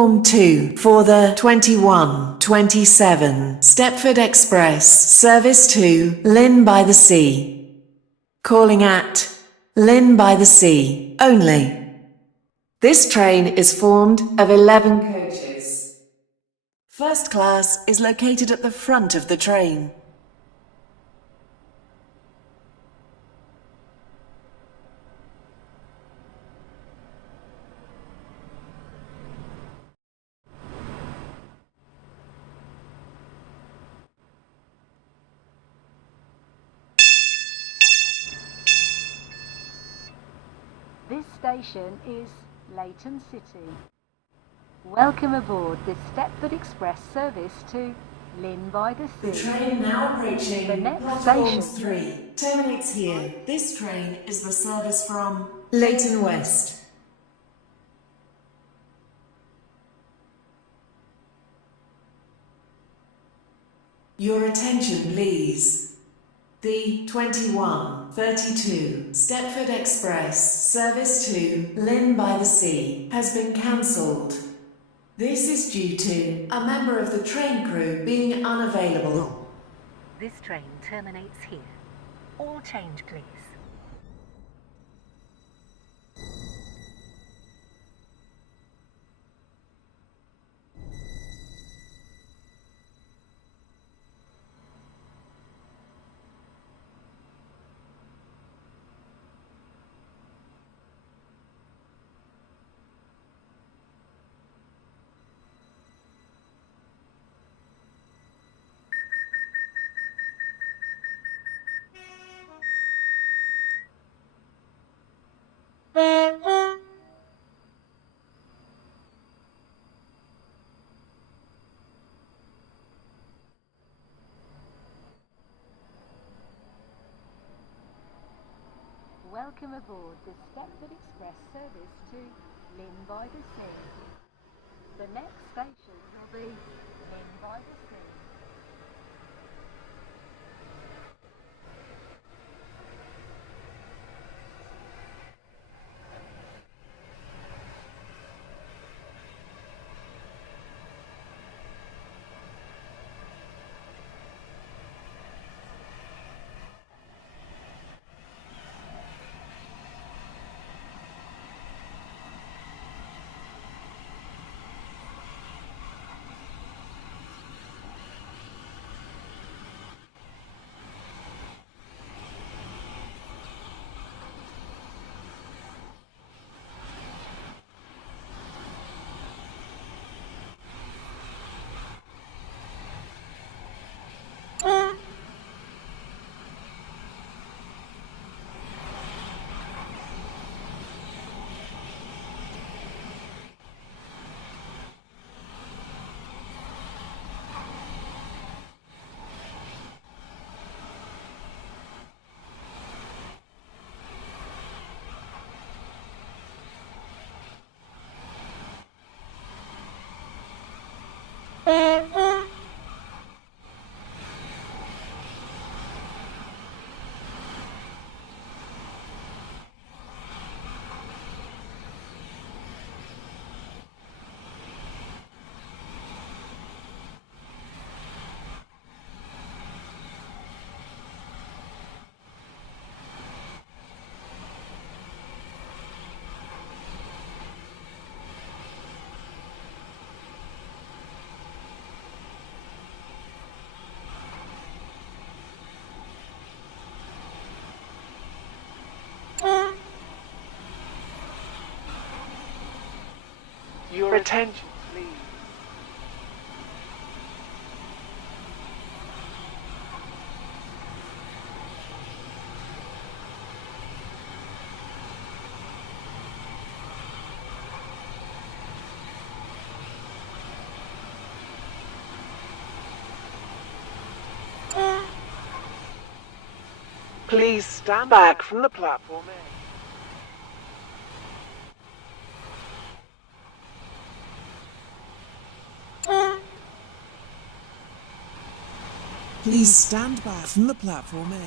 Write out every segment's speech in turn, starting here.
Platform 2 for the 2127 Stepford Express service to Llyn by the Sea. Calling at Llyn by the Sea only. This train is formed of 11 coaches. First class is located at the front of the train. This station is Leighton City. Welcome aboard this Stepford Express service to Llyn by the Sea. The train now approaching The next Platform station 3 terminates here. This train is the service from Leighton West. Your attention, please. The 2132 Stepford Express service to Llyn by the Sea has been cancelled. This is due to a member of the train crew being unavailable. This train terminates here. All change, please. Welcome aboard the Stepford Express service to Llyn by the Sea. The next station will be Llyn by the Sea. Your attention, please. Please stand back from the platform edge. Please stand back from the platform edge.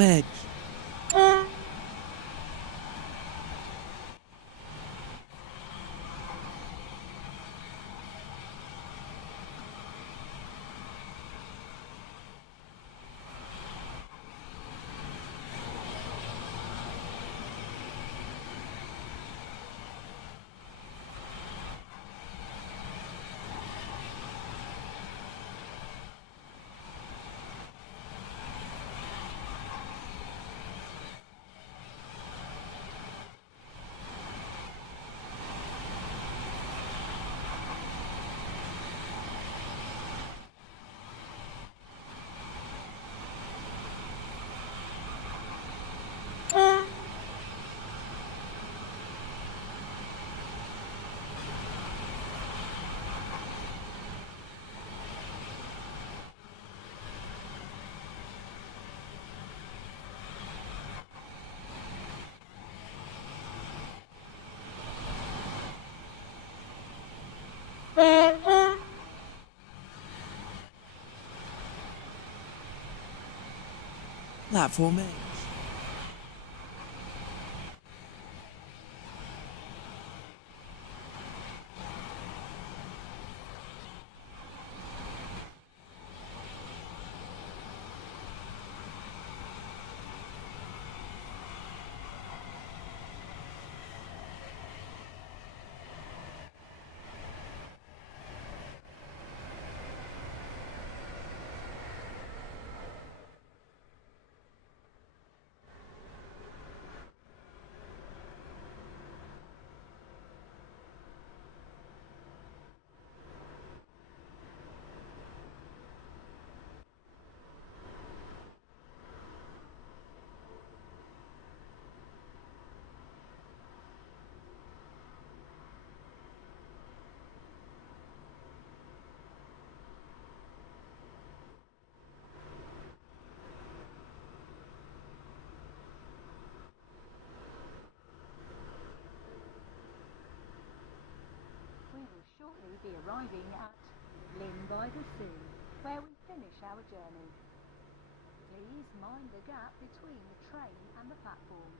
Edge. Platform Edge. We will shortly be arriving at Llyn by the sea, where we finish our journey. Please mind the gap between the train and the platform.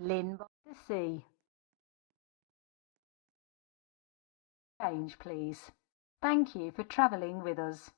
Llyn by the sea. Change, please. Thank you for travelling with us.